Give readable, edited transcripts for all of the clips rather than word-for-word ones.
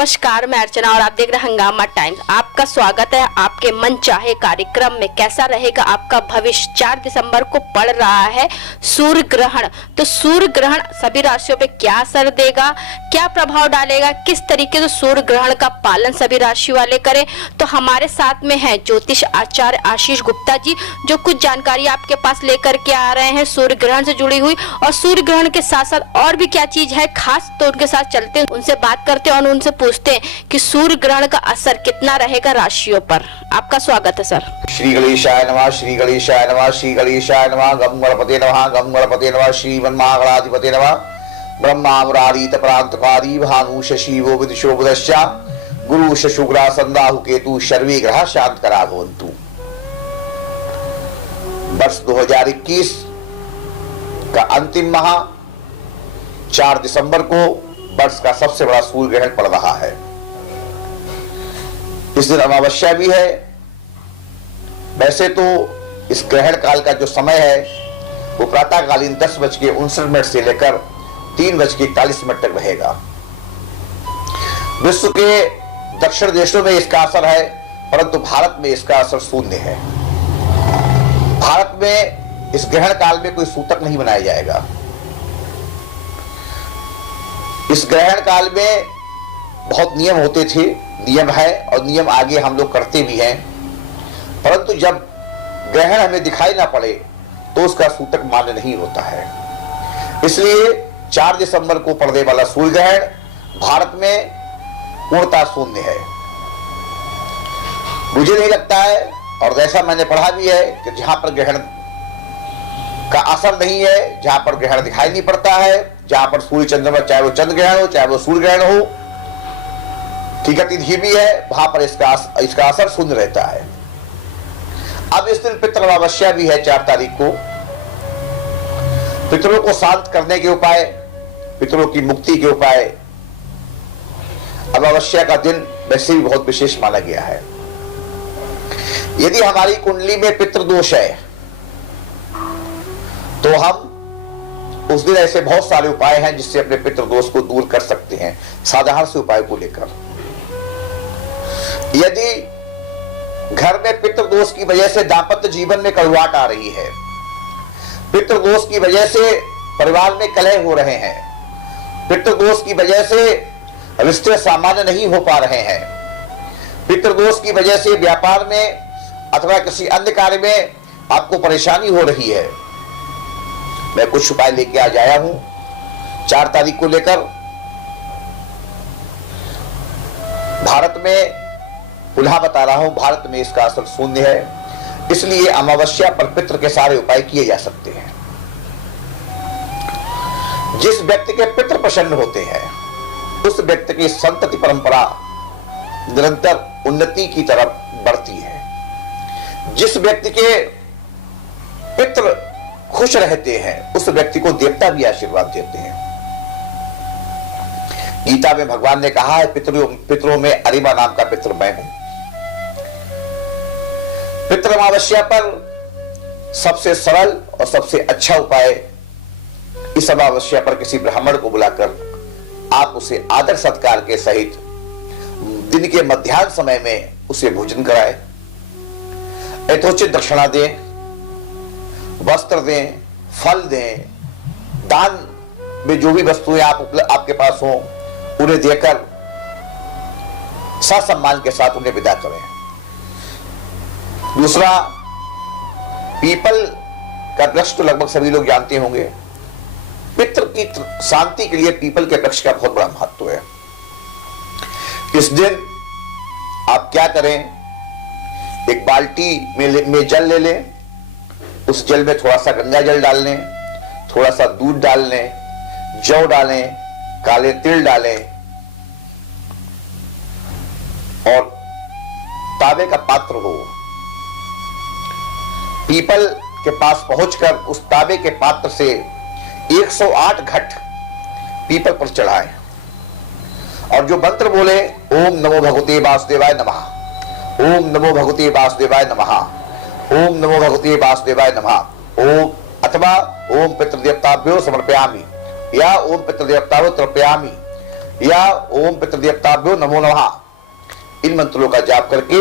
नमस्कार, मैं अर्चना और आप देख रहे हैं हंगामा टाइम्स। आपका स्वागत है आपके मन चाहे कार्यक्रम में। कैसा रहेगा आपका भविष्य? 4 दिसंबर को पड़ रहा है सूर्य ग्रहण। तो सूर्य ग्रहण सभी राशियों पे क्या असर देगा, क्या प्रभाव डालेगा, किस तरीके से सूर्य ग्रहण का पालन सभी राशि वाले करें, तो हमारे साथ में है ज्योतिष आचार्य आशीष गुप्ता जी, जो कुछ जानकारी आपके पास लेकर के आ रहे हैं सूर्य ग्रहण से जुड़ी हुई। और सूर्य ग्रहण के साथ साथ और भी क्या चीज है खास, तो उनके साथ चलते हैं, उनसे बात करते हैं और उनसे पूछते हैं कि सूर्य ग्रहण का असर कितना रहेगा राशियों पर। आपका स्वागत है सर। श्री गणेशाय नमः, श्री गणेशाय नमः, श्री गणेशाय नमः। गम गणपते नमः, गम गणपते नमः। श्रीमन् महागणाधिपते नमः। ब्रह्मा मुरारीत प्रांतकारी भानु शशिवो विदिशो बुधश्चा गुरु शुक्रा संदाहु केतु सर्वे ग्रह शांतकरा भवन्तु। वर्ष 2021 का अंतिम माह 4 दिसंबर को वर्ष का सबसे बड़ा सूर्य ग्रहण पड़ रहा है। इस दिन अमावस्या भी है। वैसे तो इस ग्रहण काल का जो समय है वो प्रातःकालीन 10:59 से लेकर 3:41 तक रहेगा। विश्व के दक्षिण देशों में इसका असर है, परंतु भारत में इसका असर शून्य है। भारत में इस ग्रहण काल में कोई सूतक नहीं बनाया जाएगा। इस ग्रहण काल में बहुत नियम होते थे, नियम है और नियम आगे हम लोग करते भी हैं, परंतु जब ग्रहण हमें दिखाई ना पड़े तो उसका सूतक मान्य नहीं होता है। इसलिए 4 दिसंबर को पड़ने वाला सूर्य ग्रहण भारत में पूर्णतः शून्य है। मुझे नहीं लगता है, और जैसा मैंने पढ़ा भी है, कि जहां पर ग्रहण का असर नहीं है, जहां पर ग्रहण दिखाई नहीं पड़ता है, जहां पर सूर्य चंद्रमा, चाहे वो चंद्र ग्रहण हो चाहे वो सूर्य ग्रहण हो, की गति धीमी है, वहां पर इसका असर शून्य रहता है। अब इस दिन पितृ अमावस्या भी है 4 तारीख को। पितरों को शांत करने के उपाय, पितरों की मुक्ति के उपाय, अमावस्या का दिन वैसे भी बहुत विशेष माना गया है। यदि हमारी कुंडली में पितृदोष है तो हम उस दिन ऐसे बहुत सारे उपाय हैं जिससे अपने पितृदोष को दूर कर सकते हैं, साधारण से उपाय को लेकर। यदि घर में पितृदोष की वजह से दांपत्य जीवन में कड़वाहट आ रही है, पितृदोष की वजह से परिवार में कलह हो रहे हैं, पितृदोष की वजह से रिश्ते सामान्य नहीं हो पा रहे हैं, पितृदोष की वजह से व्यापार में अथवा किसी अन्य कार्य में आपको परेशानी हो रही है, मैं कुछ उपाय लेके आज आया हूं 4 तारीख को लेकर। भारत में पुनः बता रहा हूं, भारत में इसका असर शून्य है, इसलिए अमावस्या पर पितृ के सारे उपाय किए जा सकते हैं। जिस व्यक्ति के पितृ प्रसन्न होते हैं उस व्यक्ति की संतति परंपरा निरंतर उन्नति की तरफ बढ़ती है। जिस व्यक्ति के पितृ खुश रहते हैं उस व्यक्ति को देवता भी आशीर्वाद देते हैं। गीता में भगवान ने कहा है, पितरों में अरिमा नाम का पितृ मैं हूं। पितृ अमावस्या पर सबसे सरल और सबसे अच्छा उपाय, इस अमावस्या पर किसी ब्राह्मण को बुलाकर आप उसे आदर सत्कार के सहित दिन के मध्याह्न समय में उसे भोजन कराएं, यथोचित दक्षिणा दें, वस्त्र दें, फल दें, दान में जो भी वस्तुएं आपके पास हो उन्हें देकर ससम्मान के साथ उन्हें विदा करें। दूसरा, पीपल का वृक्ष तो लगभग सभी लोग जानते होंगे। पितृ की शांति के लिए पीपल के वृक्ष का बहुत बड़ा महत्व है। इस दिन आप क्या करें, एक बाल्टी में जल ले लें, उस जल में थोड़ा सा गंगा जल डाल लें, थोड़ा सा दूध डाल लें, जौ डालें, काले तिल डालें और तांबे का पात्र हो, पीपल के पास पहुंचकर उस तांबे के पात्र से 108 घट पीपल पर चढ़ाएं और जो मंत्र बोले, ओम नमो भगवते वासुदेवाय नमः, ओम नमो भगवते वासुदेवाय नमः, ओम नमो भगवते वासुदेवाय नमः, ओम, अथवा ओम पितृदेवताभ्यो समर्पयामि या ओम पितृदेवताभ्यो तर्पयामि, या ओम पितृदेवताभ्यो नमो नमः, इन मंत्रों का जाप करके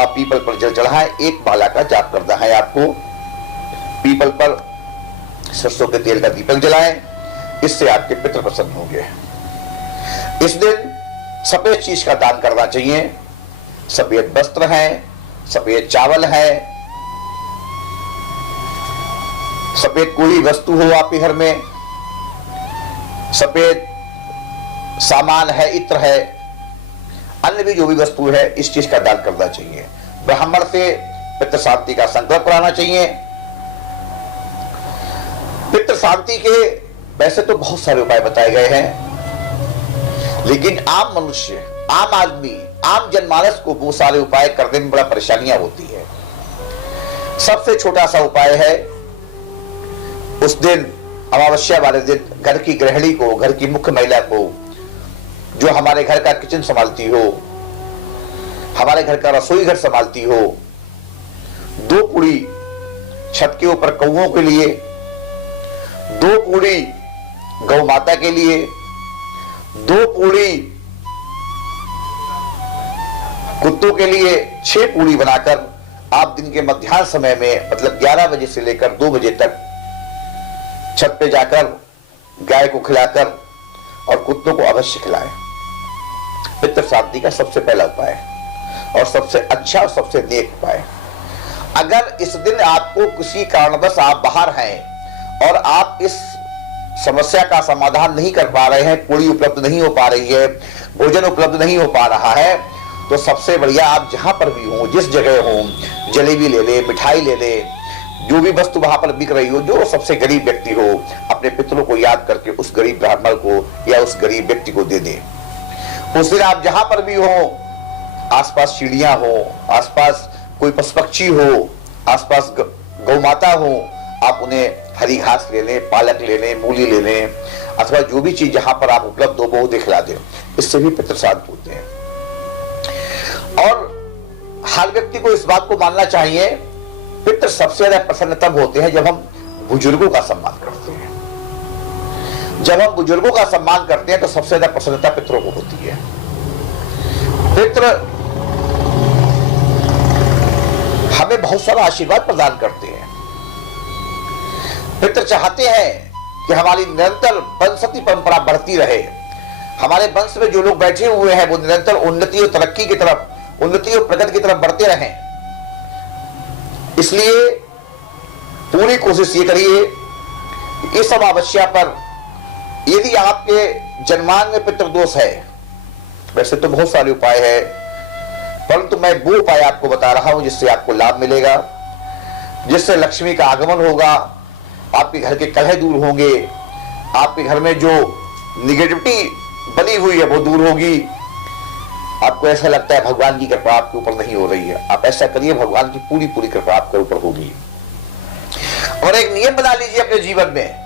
आप पीपल पर जल चढ़ाएं। एक माला का जाप करना है आपको। पीपल पर सरसों के तेल का दीपक जलाएं, इससे आपके पितृ प्रसन्न होंगे। इस दिन सफेद चीज का दान करना चाहिए। सफेद वस्त्र है, सफेद चावल है, सफेद कोई वस्तु हो आपके घर में, सफेद सामान है, इत्र है, अन्य भी जो भी वस्तु है, इस चीज का दान करना चाहिए। ब्राह्मण से पितृ शांति का संकल्प कराना चाहिए। पितृ शांति के वैसे तो बहुत सारे उपाय बताए गए हैं, लेकिन आम मनुष्य, आम आदमी, आम जनमानस को वो सारे उपाय करने में बड़ा परेशानियां होती है। सबसे छोटा सा उपाय है, उस दिन अमावस्या वाले दिन घर की गृहिणी को, घर की मुख्य महिला को, जो हमारे घर का किचन संभालती हो, हमारे घर का रसोई घर संभालती हो, 2 पूड़ी छत के ऊपर कौओं के लिए, 2 पूड़ी गौ माता के लिए, 2 पूड़ी कुत्तों के लिए, 6 पूड़ी बनाकर आप दिन के मध्याह्न समय में, मतलब 11 बजे से लेकर 2 बजे तक छत पे जाकर गाय को खिलाकर और कुत्तों को अवश्य खिलाएं। पितृ शांति का सबसे पहला उपाय और सबसे अच्छा और सबसे नेक उपाय। अगर इस दिन आपको किसी कारणवश आप बाहर हैं और आप इस समस्या का समाधान नहीं कर पा रहे हैं, पूरी उपलब्ध नहीं हो पा रही है, भोजन उपलब्ध नहीं हो पा रहा है, तो सबसे बढ़िया आप जहां पर भी हो, जिस जगह हो, जलेबी ले ले, मिठाई ले ले, जो भी वस्तु वहां पर बिक रही हो, जो सबसे गरीब व्यक्ति हो, अपने पितरों को याद करके उस गरीब ब्राह्मण को या उस गरीब व्यक्ति को दे दे। उस दिन आप जहां पर भी हो, आसपास चिड़िया हो, आसपास कोई पशु पक्षी हो, आसपास गौ माता हो, आप उन्हें हरी घास ले लें, पालक ले लें, मूली ले लें, अथवा जो भी चीज जहां पर आप उपलब्ध हो वो दिखला दें। इससे भी पितृ शांत होते हैं। और हर व्यक्ति को इस बात को मानना चाहिए, पितृ सबसे ज्यादा प्रसन्न तब होते हैं जब हम बुजुर्गों का सम्मान करते हैं। जब हम बुजुर्गों का सम्मान करते हैं तो सबसे ज्यादा प्रसन्नता पितरों को होती है। पितृ हमें बहुत सारा आशीर्वाद प्रदान करते हैं। पितृ चाहते हैं कि हमारी निरंतर वंशती परंपरा बढ़ती रहे। हमारे वंश में जो लोग बैठे हुए हैं वो निरंतर उन्नति और तरक्की की तरफ, उन्नति और प्रगति की तरफ बढ़ते रहें। इसलिए पूरी कोशिश ये करिए कि इस अमावस्या पर यदि आपके जन्मान में पितृदोष है, वैसे तो बहुत सारे उपाय है, परंतु मैं वो उपाय आपको बता रहा हूं जिससे आपको लाभ मिलेगा, जिससे लक्ष्मी का आगमन होगा, आपके घर के कलह दूर होंगे, आपके घर में जो निगेटिविटी बनी हुई है वो दूर होगी। आपको ऐसा लगता है भगवान की कृपा आपके ऊपर नहीं हो रही है, आप ऐसा करिए, भगवान की पूरी पूरी कृपा आपके ऊपर होगी। और एक नियम बना लीजिए अपने जीवन में,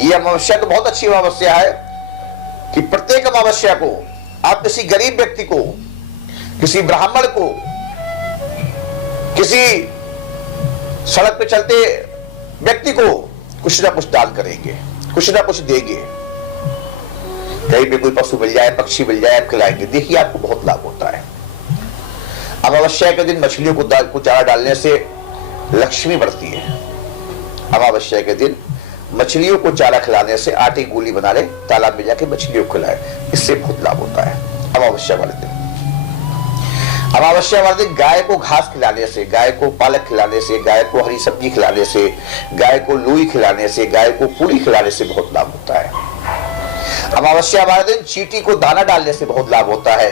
ये अमावस्या तो बहुत अच्छी अमावस्या है कि प्रत्येक अमावस्या को आप किसी गरीब व्यक्ति को, किसी ब्राह्मण को, किसी सड़क पे चलते व्यक्ति को कुछ ना कुछ दान करेंगे, कुछ ना कुछ देंगे। कहीं पे कोई पशु मिल जाए, पक्षी मिल जाए, आप खिलाएंगे, देखिए आपको बहुत लाभ होता है। अमावस्या के दिन मछलियों को चारा डालने से लक्ष्मी बढ़ती है। अमावस्या के दिन मछलियों को चारा खिलाने से, आटे की गोली बना ले, तालाब में जाके मछलियों को खिलाए, इससे बहुत लाभ होता है। अमावस्या वाले दिन, अमावस्या वाले दिन गाय को घास खिलाने से, गाय को पालक खिलाने से, गाय को हरी सब्जी खिलाने से, गाय को लोई खिलाने से, गाय को पूरी खिलाने से बहुत लाभ होता है। अमावस्या वाले दिन चींटी को दाना डालने से बहुत लाभ होता है।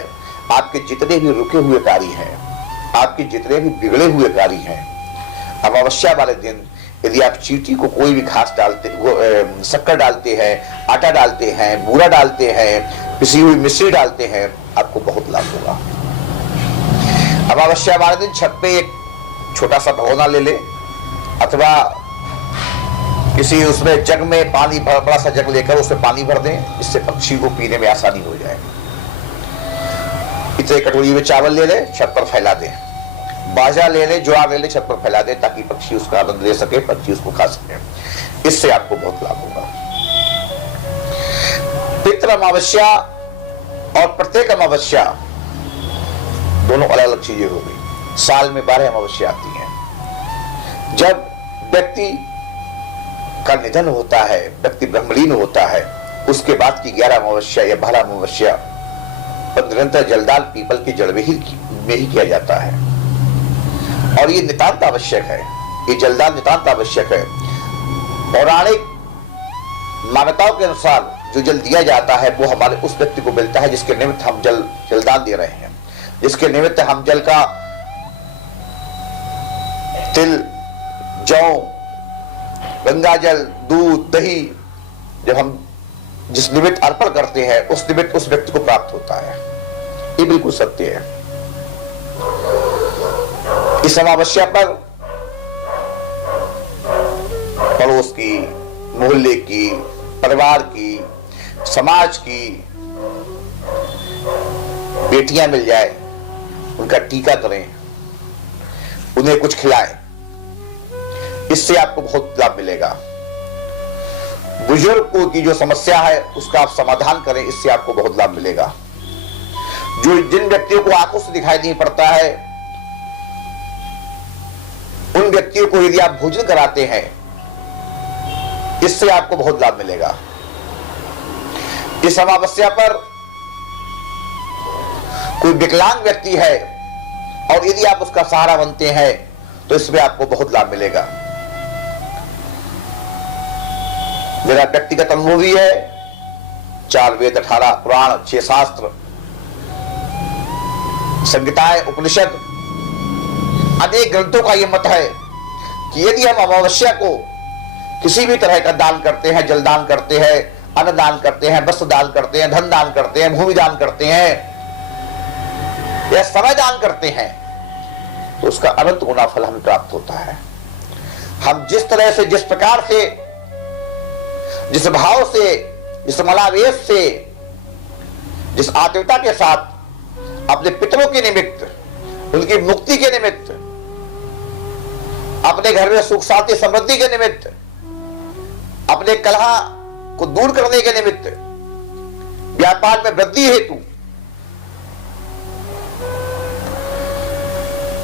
आपके जितने भी रुके हुए कार्य हैं, आपके जितने भी बिगड़े हुए कार्य हैं, अमावस्या वाले दिन यदि आप चींटी को कोई भी घास डालते, शक्कर डालते हैं, आटा डालते हैं, बूरा डालते हैं, पिसी हुई मिश्री डालते हैं, आपको बहुत लाभ होगा। अमावस्या वाले दिन छत पे एक छोटा सा भगोना ले ले, अथवा किसी उसमें जग में पानी, बड़ा सा जग लेकर उसमें पानी भर दें, जिससे पक्षी को पीने में आसानी हो जाए। इतने कटोरी में चावल ले ले, छत पर फैला दें। बाजरा ले ले, ज्वार ले ले, छत पर फैला दें, ताकि पक्षी उसका आनंद ले सके, पक्षी उसको खा सके। इससे आपको बहुत लाभ होगा। पितृ अमावस्या और प्रत्येक अमावस्या दोनों अलग अलग चीजें होगी। साल में 12 अमावस्या आती हैं। जब व्यक्ति का निधन होता है, व्यक्ति ब्रह्मलीन होता है, उसके बाद की 11 अमावस्या या 12 अमावस्या पर निरंतर जलदान पीपल की जड़ में ही किया जाता है। और ये नितांत आवश्यक है, ये जलदान नितांत आवश्यक है। पौराणिक मान्यताओं के अनुसार जो जल दिया जाता है वो हमारे उस व्यक्ति को मिलता है जिसके निमित्त हम जलदान दे रहे हैं, जिसके निमित्त हम जल का तिल, जौ, गंगा जल, दूध, दही जब हम जिस निमित्त अर्पण करते हैं उस निमित्त उस व्यक्ति को प्राप्त होता है। ये बिल्कुल सत्य है। इस अमावस्या पर पड़ोस की, मोहल्ले की, परिवार की, समाज की बेटियां मिल जाए, उनका टीका करें, उन्हें कुछ खिलाएं, इससे आपको बहुत लाभ मिलेगा। बुजुर्ग की जो समस्या है उसका आप समाधान करें, इससे आपको बहुत लाभ मिलेगा। जिन व्यक्तियों को आंखों से दिखाई नहीं पड़ता है उन व्यक्तियों को यदि आप भोजन कराते हैं, इससे आपको बहुत लाभ मिलेगा। इस अमावस्या पर कोई विकलांग व्यक्ति है और यदि आप उसका सहारा बनते हैं तो इसमें आपको बहुत लाभ मिलेगा। मेरा व्यक्तिगत अनुभव भी है। 4 वेद, 18 पुराण, 6 शास्त्र, संहिताएं, उपनिषद, अनेक ग्रंथों का यह मत है कि यदि हम अमावस्या को किसी भी तरह का दान करते हैं, जलदान करते हैं, अन्न दान करते हैं, वस्त्र दान करते हैं, धन दान करते हैं, भूमि दान करते हैं या समय दान करते हैं, तो उसका अनंत गुना फल हमें प्राप्त होता है। हम जिस तरह से, जिस प्रकार से, जिस भाव से, जिस मलावेश से, जिस आत्मीयता के साथ अपने पितरों के निमित्त, उनकी मुक्ति के निमित्त, अपने घर में सुख शांति समृद्धि के निमित्त, अपने कलह को दूर करने के निमित्त, व्यापार में वृद्धि हेतु,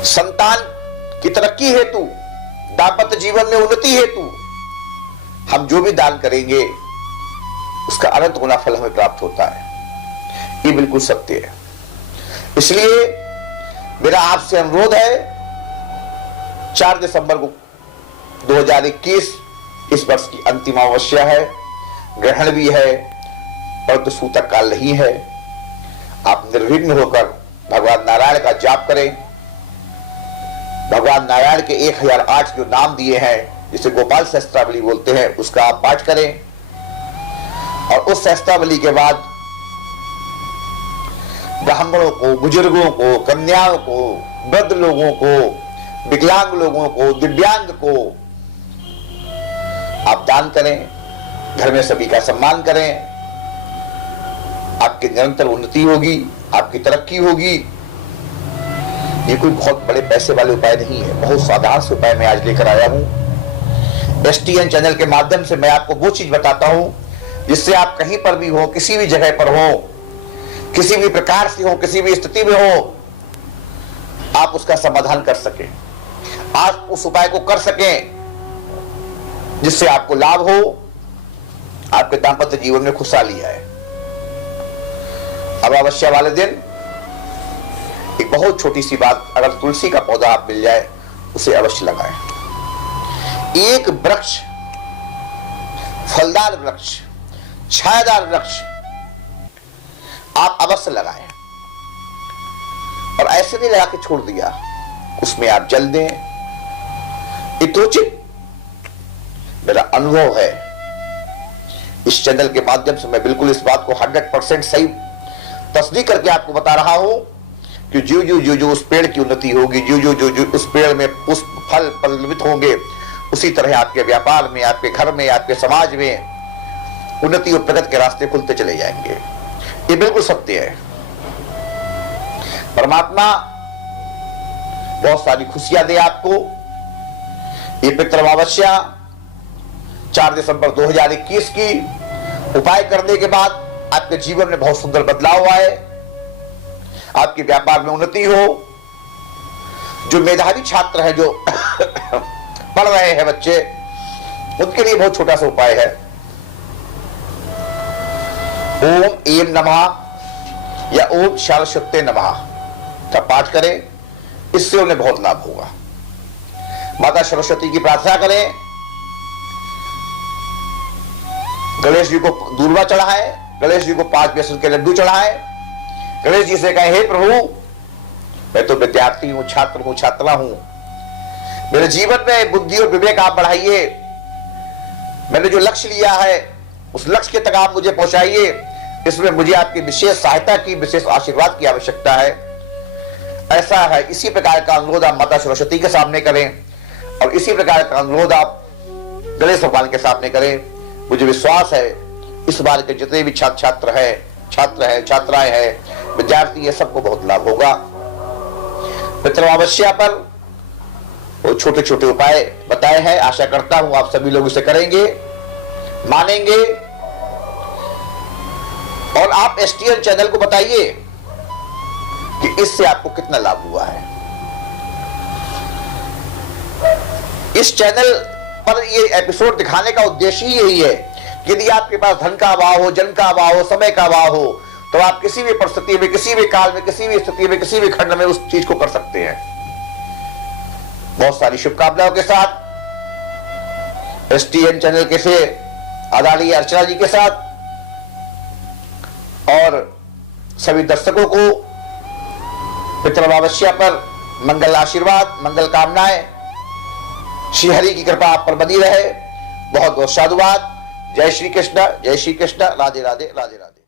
संतान की तरक्की हेतु, दाम्पत्य जीवन में उन्नति हेतु हम जो भी दान करेंगे उसका अनंत गुना फल हमें प्राप्त होता है। ये बिल्कुल सत्य है। इसलिए मेरा आपसे अनुरोध है, 4 दिसंबर को 2021 इस वर्ष की अंतिम अमावस्या है, ग्रहण भी है, परंतु सूतक काल नहीं है। आप निर्विघ्न होकर भगवान नारायण का जाप करें। भगवान नारायण के 1008 जो नाम दिए हैं, जिसे गोपाल सहस्त्रावली बोलते हैं, उसका आप पाठ करें। और उस सहस्त्रावली के बाद ब्राह्मणों को, बुजुर्गों को, कन्याओं को, वृद्ध लोगों को, विकलांग लोगों को, दिव्यांग को आप दान करें। घर में सभी का सम्मान करें। आपकी निरंतर उन्नति होगी, आपकी तरक्की होगी। ये कोई बहुत बड़े पैसे वाले उपाय नहीं है, बहुत साधारण से उपाय मैं आज लेकर आया हूं। STN चैनल के माध्यम से मैं आपको वो चीज बताता हूं जिससे आप कहीं पर भी हो, किसी भी जगह पर हो, किसी भी प्रकार से हो, किसी भी स्थिति में हो, आप उसका समाधान कर सकें, आप उस उपाय को कर सकें जिससे आपको लाभ हो, आपके दाम्पत्य जीवन में खुशहाली आए। अमावस्या वाले दिन एक बहुत छोटी सी बात, अगर तुलसी का पौधा आप मिल जाए उसे अवश्य लगाएं। एक वृक्ष, फलदार वृक्ष, छायादार वृक्ष आप अवश्य लगाएं। और ऐसे नहीं लगा के छोड़ दिया, उसमें आप जल दें। यथोचित मेरा अनुभव है, इस चैनल के माध्यम से मैं बिल्कुल इस बात को 100% सही तस्दीक करके आपको बता रहा हूं कि जो उस पेड़ की उन्नति होगी, जो उस पेड़ में पुष्प फल पल्लवित होंगे, उसी तरह आपके व्यापार में, आपके घर में, आपके समाज में उन्नति और प्रगति के रास्ते खुलते चले जाएंगे। ये बिल्कुल सत्य है। परमात्मा बहुत सारी खुशियां दे आपको। ये पितृ अमावस्या 4 दिसंबर 2021 की उपाय करने के बाद आपके जीवन में बहुत सुंदर बदलाव आए, आपके व्यापार में उन्नति हो। जो मेधावी छात्र हैं, जो पढ़ रहे हैं बच्चे, उनके लिए बहुत छोटा सा उपाय है। ओम एम नमः या ओम सरस्वती नमः का पाठ करें, इससे उन्हें बहुत लाभ होगा। माता सरस्वती की प्रार्थना करें, गणेश जी को दूर्वा चढ़ाएं, गणेश जी को 5 बेसन के लड्डू चढ़ाएं, गणेश जी से कहें, हे प्रभु, मैं तो विद्यार्थी हूं, छात्र हूं, छात्रा हूं, मेरे जीवन में बुद्धि और विवेक आप बढ़ाइए, मैंने जो लक्ष्य लिया है उस लक्ष्य के तक आप मुझे पहुंचाइए, इसमें मुझे आपकी विशेष सहायता की, विशेष आशीर्वाद की आवश्यकता है। ऐसा है, इसी प्रकार का अनुरोध आप माता सरस्वती के सामने करें और इसी प्रकार का अनुरोध आप गणेश भगवान के सामने करें। मुझे विश्वास है इस बार के जितने भी छात्र हैं, छात्राएं हैं, विद्यार्थी है, सबको बहुत लाभ होगा। पितृअमावस्या पर वो छोटे छोटे उपाय बताए हैं, आशा करता हूं आप सभी लोग इसे करेंगे, मानेंगे और आप एसटीएन चैनल को बताइए कि इससे आपको कितना लाभ हुआ है। इस चैनल पर ये एपिसोड दिखाने का उद्देश्य ही यही है कि यदि आपके पास धन का अभाव हो, जन का अभाव हो, समय का अभाव हो, तो आप किसी भी परिस्थिति में, किसी भी काल में, किसी भी स्थिति में, किसी भी खंड में उस चीज को कर सकते हैं। बहुत सारी शुभकामनाओं के साथ एसटीएन चैनल के से आदरणीय अर्चना जी के साथ और सभी दर्शकों को पितृअमावस्या पर मंगल आशीर्वाद, मंगल कामनाएं, श्री हरि की कृपा आप पर बनी रहे। बहुत बहुत साधुवाद। जय श्री कृष्ण, जय श्री कृष्ण। राधे राधे, राधे राधे।